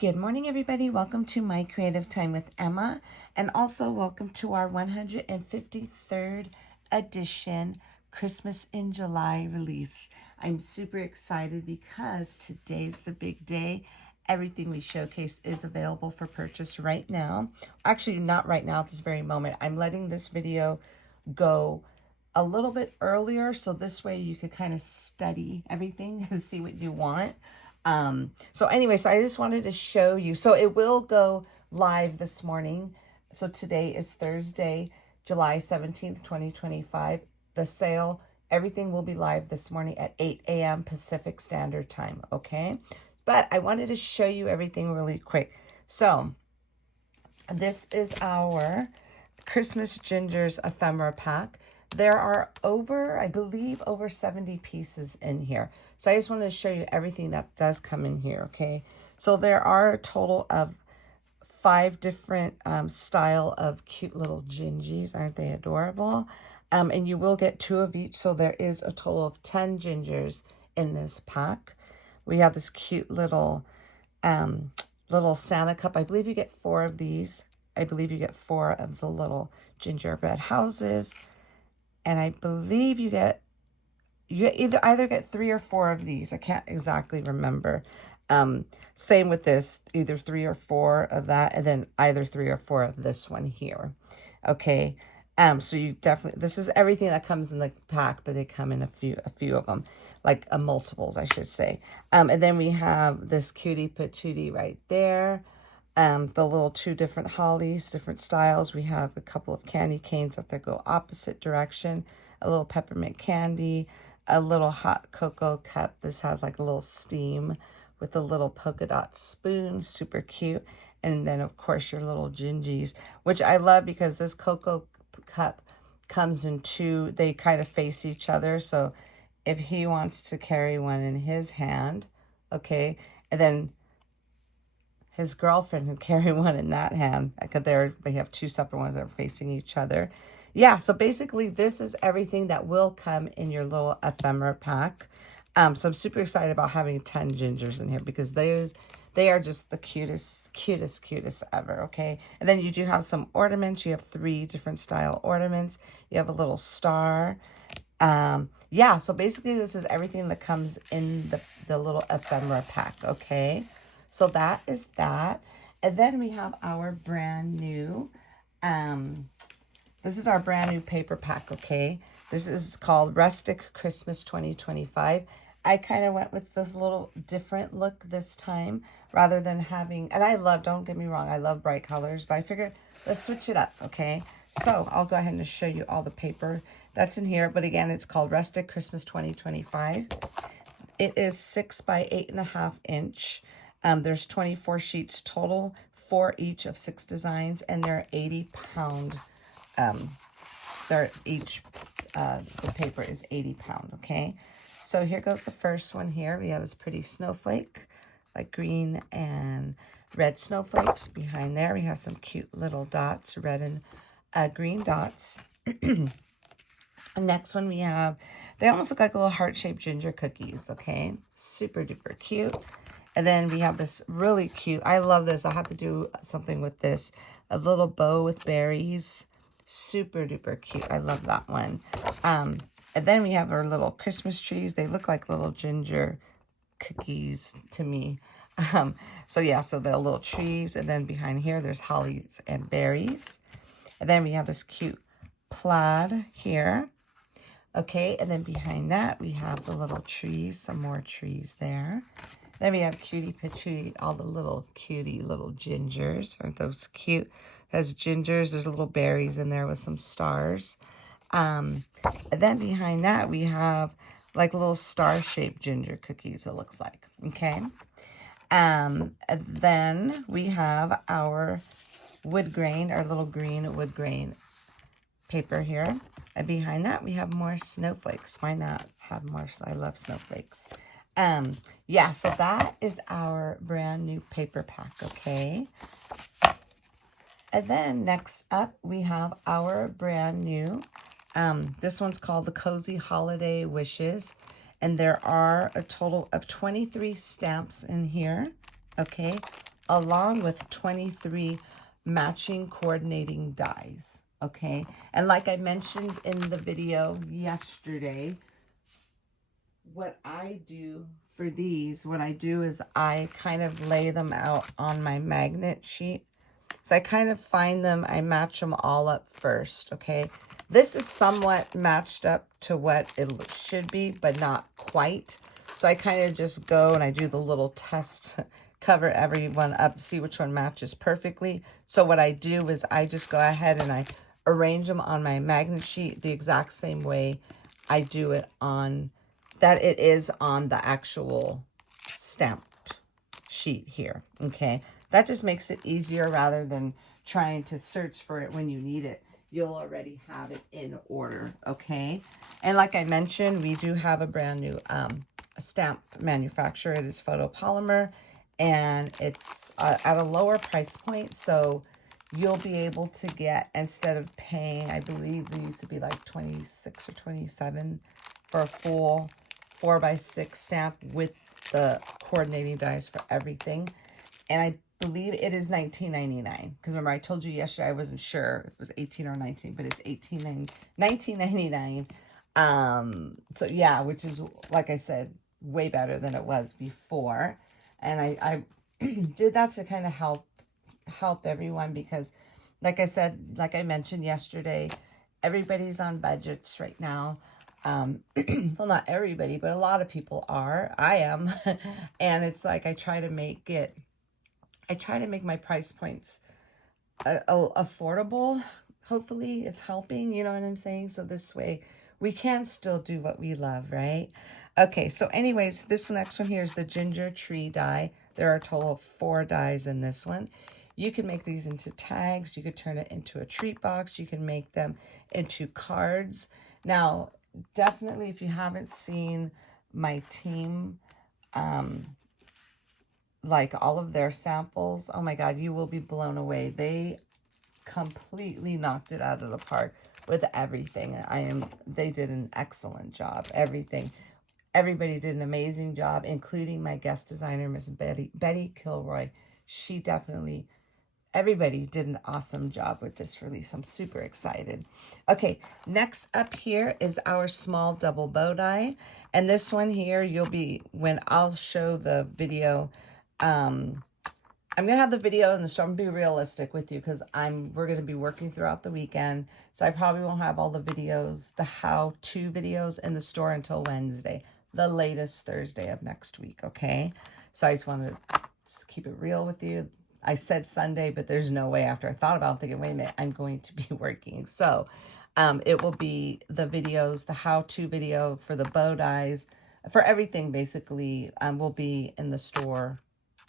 Good morning, everybody. Welcome to My Creative Time with Emma, and also welcome to our 153rd edition Christmas in July release. I'm super excited because today's the big day. Everything we showcase is available for purchase right now. Actually, not right now at this very moment. I'm letting this video go a little bit earlier, so this way you could kind of study everything and see what you want. So anyway, so I just wanted to show you. So it will go live this morning. So today is Thursday, July 17th, 2025. The sale, everything will be live this morning at 8 a.m. Pacific Standard Time, okay? But I wanted to show you everything really quick. So this is our Christmas Gingers Ephemera pack. There are I believe, over 70 pieces in here. So I just wanted to show you everything that does come in here, okay? So there are a total of 5 different style of cute little gingies. Aren't they adorable? And you will get 2 of each. So there is a total of 10 gingers in this pack. We have this cute little Santa cup. I believe you get 4 of these. I believe you get 4 of the little gingerbread houses. And I believe you either get 3 or 4 of these. I can't exactly remember. Same with this, either 3 or 4 of that, and then either 3 or 4 of this one here. Okay. So you definitely, this is everything that comes in the pack, but they come in a few of them, like multiples, I should say. And then we have this cutie patootie right there. The little 2 different hollies, different styles. We have a couple of candy canes that go opposite direction, a little peppermint candy, a little hot cocoa cup. This has like a little steam with a little polka dot spoon, super cute. And then of course your little gingies, which I love because this cocoa cup comes in 2, they kind of face each other. So if he wants to carry one in his hand, okay, and then his girlfriend can carry one in that hand, because they have 2 separate ones that are facing each other. Yeah, so basically this is everything that will come in your little ephemera pack. So I'm super excited about having 10 gingers in here because they are just the cutest ever, okay? And then you do have some ornaments. You have 3 different style ornaments. You have a little star. Yeah, so basically this is everything that comes in the little ephemera pack, okay? So that is that. And then we have our brand new, this is our brand new paper pack, okay? This is called Rustic Christmas 2025. I kind of went with this little different look this time rather than having, and don't get me wrong, I love bright colors, but I figured let's switch it up, okay? So I'll go ahead and show you all the paper that's in here. But again, it's called Rustic Christmas 2025. It is 6 by 8.5 inch. There's 24 sheets total, 4 each of 6 designs, and they're 80-pound. They're each, the paper is 80-pound, okay? So here goes the first one here. We have this pretty snowflake, like green and red snowflakes. Behind there, we have some cute little dots, red and green dots. The next one we have, they almost look like little heart-shaped ginger cookies, okay? Super duper cute. And then we have this really cute, I love this. I'll have to do something with this. A little bow with berries. Super duper cute. I love that one. And then we have our little Christmas trees. They look like little ginger cookies to me. So yeah, so the little trees. And then behind here, there's hollies and berries. And then we have this cute plaid here. Okay, and then behind that, we have the little trees. Some more trees there. Then we have cutie patootie, all the little cutie little gingers. Aren't those cute? Has gingers. There's little berries in there with some stars. And then behind that, we have like little star-shaped ginger cookies, it looks like. Okay. And then we have our wood grain, our little green wood grain paper here. And behind that, we have more snowflakes. Why not have more? I love snowflakes. Yeah, so that is our brand new paper pack, okay? And then next up, we have our brand new, this one's called the Cozy Holiday Wishes. And there are a total of 23 stamps in here, okay? along with 23 matching coordinating dies, okay? And like I mentioned in the video yesterday, what I do for these, what I do is I kind of lay them out on my magnet sheet. So I kind of find them, I match them all up first, okay? This is somewhat matched up to what it should be, but not quite. So I kind of just go and I do the little test, cover everyone up, see which one matches perfectly. So what I do is I just go ahead and I arrange them on my magnet sheet the exact same way I do it on, that it is on the actual stamp sheet here, okay? That just makes it easier rather than trying to search for it when you need it. You'll already have it in order, okay? And like I mentioned, we do have a brand new stamp manufacturer. It is photopolymer, and it's at a lower price point, so you'll be able to get, instead of paying, I believe they used to be like 26 or 27 for a full 4x6 stamp with the coordinating dies for everything. And I believe it is $19.99. Because remember, I told you yesterday I wasn't sure if it was 18 or 19, but it's $19.99. So yeah, which is, like I said, way better than it was before. And I did that to kind of help everyone, because like I said, like I mentioned yesterday, everybody's on budgets right now. Well, not everybody, but a lot of people are. I am. And it's like I try to make my price points affordable. Hopefully it's helping, you know what I'm saying? So this way we can still do what we love, right? Okay, so anyways, this next one here is the ginger tree die. There are a total of 4 dies in this one. You can make these into tags. You could turn it into a treat box. You can make them into cards. Now, definitely, if you haven't seen my team, like all of their samples, oh my God, you will be blown away. They completely knocked it out of the park with everything. They did an excellent job. Everybody did an amazing job, including my guest designer, Miss Betty Kilroy. Everybody did an awesome job with this release. I'm super excited. Okay, next up here is our small double bow die. And this one here, when I'll show the video, I'm going to have the video in the store. I'm going to be realistic with you, because we're going to be working throughout the weekend. So I probably won't have all the videos, the how-to videos in the store until Wednesday, the latest Thursday of next week, okay? So I just wanted to just keep it real with you. I said Sunday, but there's no way. After I thought about it, thinking, wait a minute, I'm going to be working. So it will be the videos, the how-to video for the bow dies, for everything basically, will be in the store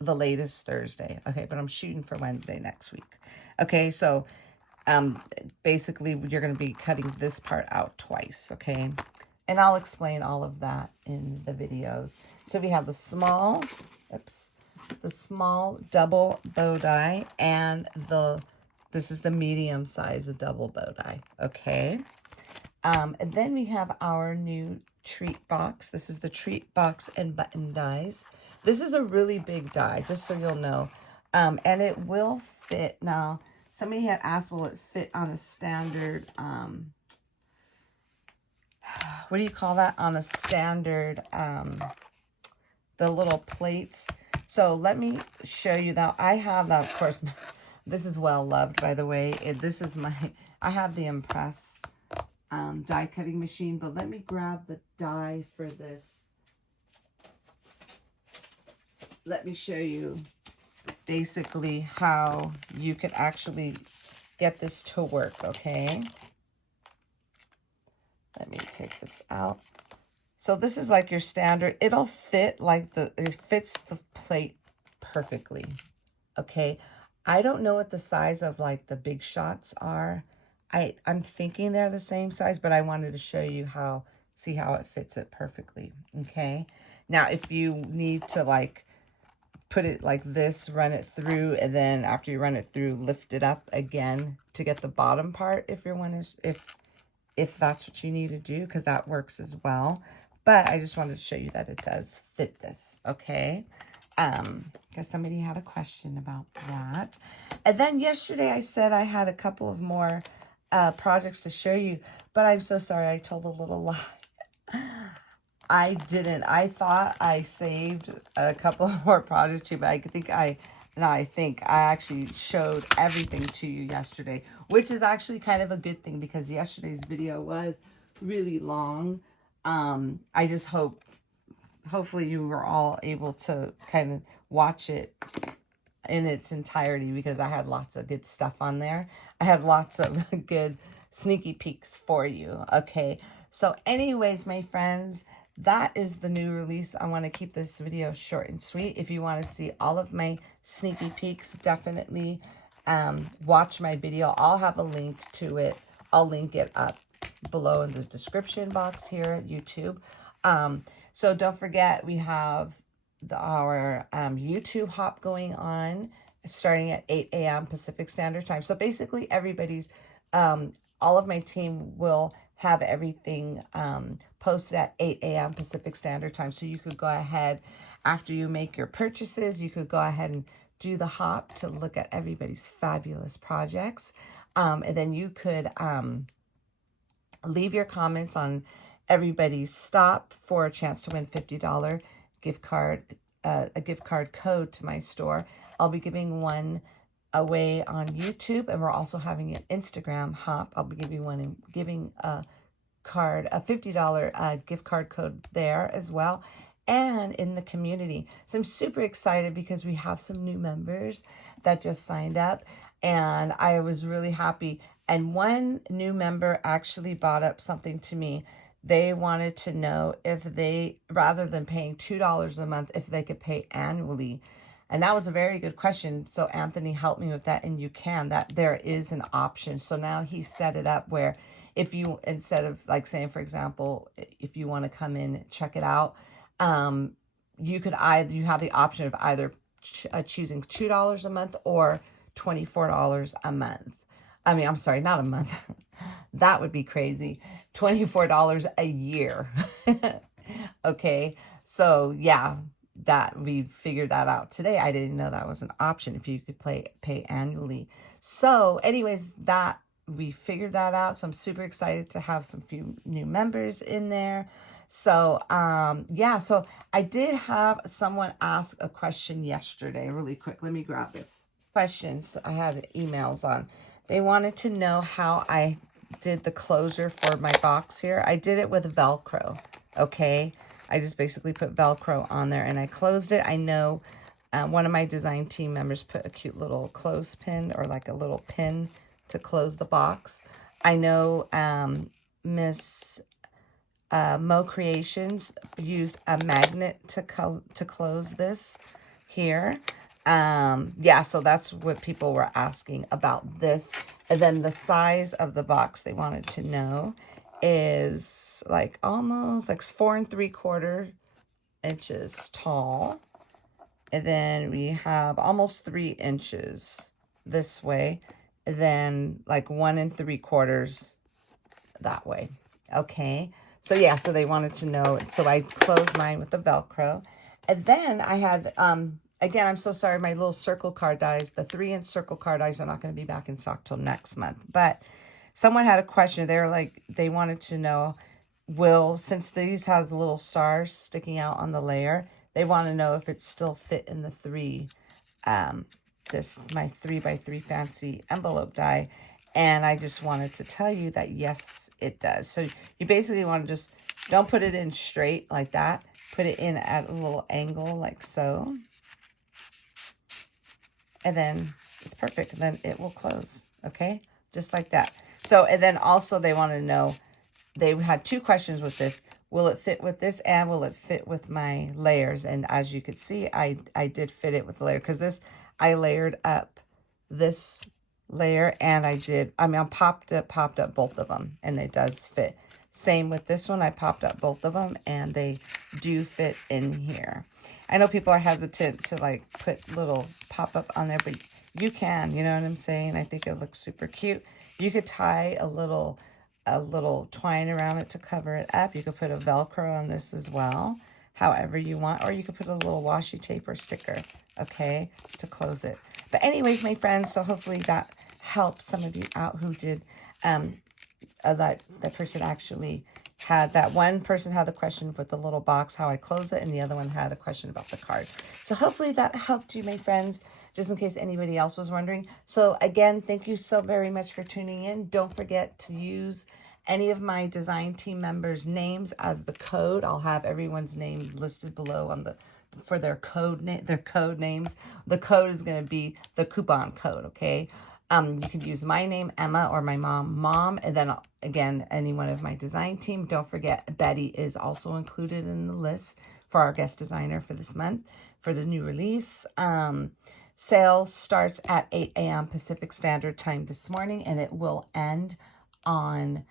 the latest Thursday. Okay, but I'm shooting for Wednesday next week. Okay, so basically you're going to be cutting this part out twice, okay? And I'll explain all of that in the videos. So we have the small double bow die, and this is the medium size of double bow die, okay? And then we have our new treat box. This is the treat box and button dies. This is a really big die, just so you'll know. And it will fit. Now, somebody had asked, will it fit on a standard, what do you call that? On a standard, the little plates. So let me show you that. I have that, of course. This is well loved, by the way. I have the Impress die cutting machine, but let me grab the die for this. Let me show you basically how you could actually get this to work, okay? Let me take this out. So this is like your standard. It'll fit like it fits the plate perfectly, okay? I don't know what the size of like the big shots are. I'm thinking they're the same size, but I wanted to show you see how it fits it perfectly, okay? Now, if you need to like put it like this, run it through, and then after you run it through, lift it up again to get the bottom part if that's what you need to do, because that works as well. But I just wanted to show you that it does fit this, okay? Because somebody had a question about that. And then yesterday I said I had a couple of more projects to show you, but I'm so sorry, I told a little lie. I didn't. I thought I saved a couple of more projects too, but I actually showed everything to you yesterday, which is actually kind of a good thing because yesterday's video was really long. I just hopefully you were all able to kind of watch it in its entirety because I had lots of good stuff on there. I had lots of good sneaky peeks for you. Okay, so anyways, my friends, that is the new release. I want to keep this video short and sweet. If you want to see all of my sneaky peeks, definitely watch my video. I'll have a link to it. I'll link it up below in the description box here at YouTube. So don't forget, we have our YouTube hop going on starting at 8 a.m. Pacific Standard Time. So basically everybody's, all of my team will have everything posted at 8 a.m. Pacific Standard Time. So you could go ahead, after you make your purchases, you could go ahead and do the hop to look at everybody's fabulous projects. And then you could leave your comments on everybody's stop for a chance to win $50 gift card, a gift card code to my store. I'll be giving one away on YouTube, and we're also having an Instagram hop. I'll be giving a $50 gift card code there as well, and in the community. So I'm super excited because we have some new members that just signed up, and I was really happy. And one new member actually brought up something to me. They wanted to know if they, rather than paying $2 a month, if they could pay annually. And that was a very good question. So Anthony helped me with that, and you can, that there is an option. So now he set it up where if you, instead of like saying, for example, if you want to come in and check it out, you could you have the option of either choosing $2 a month or $24 a month. I mean, I'm sorry, not a month. That would be crazy. $24 a year. Okay. So yeah, that we figured that out today. I didn't know that was an option if you could pay annually. So anyways, that we figured that out. So I'm super excited to have some few new members in there. So yeah, so I did have someone ask a question yesterday really quick. Let me grab this questions. I had emails on. They wanted to know how I did the closure for my box here. I did it with Velcro, okay? I just basically put Velcro on there and I closed it. I know one of my design team members put a cute little clothespin or like a little pin to close the box. I know Miss Mo Creations used a magnet to close this here. Yeah, so that's what people were asking about this. And then the size of the box they wanted to know is like almost like 4 3/4 inches tall. And then we have almost 3 inches this way. And then like 1 3/4 that way. Okay. So yeah, so they wanted to know. So I closed mine with the Velcro. And then I had, again, I'm so sorry, my little circle card dies. The 3-inch circle card dies are not going to be back in stock till next month. But someone had a question. They were like, they wanted to know, since these has little stars sticking out on the layer, they want to know if it still fit in the my 3x3 fancy envelope die. And I just wanted to tell you that, yes, it does. So you basically want to just, don't put it in straight like that. Put it in at a little angle like so. And then it's perfect. And then it will close. Okay? Just like that. So, and then also they want to know, they had 2 questions with this. Will it fit with this and will it fit with my layers? And as you could see, I did fit it with the layer because this, I layered up this layer and I popped up both of them and it does fit. Same with this one. I popped up both of them and they do fit in here. I know people are hesitant to like put little pop-up on there, but you can, you know what I'm saying? I think it looks super cute. You could tie a little twine around it to cover it up. You could put a Velcro on this as well. however you want, or you could put a little washi tape or sticker, okay, to close it. But anyways, my friends, so hopefully that helped some of you out who did, that person actually had, that one person had the question with the little box, how I close it, and the other one had a question about the card. So hopefully that helped you, my friends, just in case anybody else was wondering. So again, thank you so very much for tuning in. Don't forget to use any of my design team members' names as the code. I'll have everyone's name listed below on the for their code names. The code is going to be the coupon code, okay? You could use my name, Emma, or my mom, and then again, any one of my design team. Don't forget, Betty is also included in the list for our guest designer for this month for the new release. Sale starts at 8 a.m. Pacific Standard Time this morning, and it will end on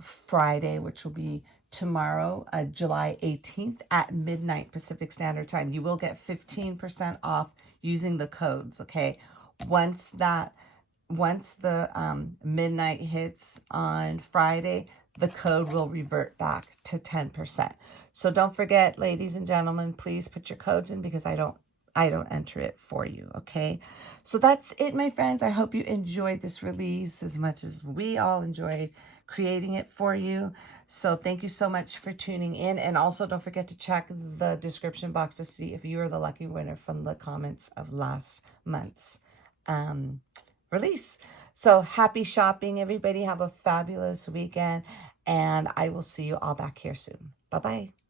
Friday, which will be tomorrow, July 18th at midnight Pacific Standard Time. You will get 15% off using the codes, okay? Once the midnight hits on Friday, the code will revert back to 10%. So don't forget, ladies and gentlemen, please put your codes in because I don't enter it for you, okay? So that's it, my friends. I hope you enjoyed this release as much as we all enjoyed creating it for you. So thank you so much for tuning in. And also don't forget to check the description box to see if you are the lucky winner from the comments of last month's release. So happy shopping, everybody. Have a fabulous weekend. And I will see you all back here soon. Bye-bye.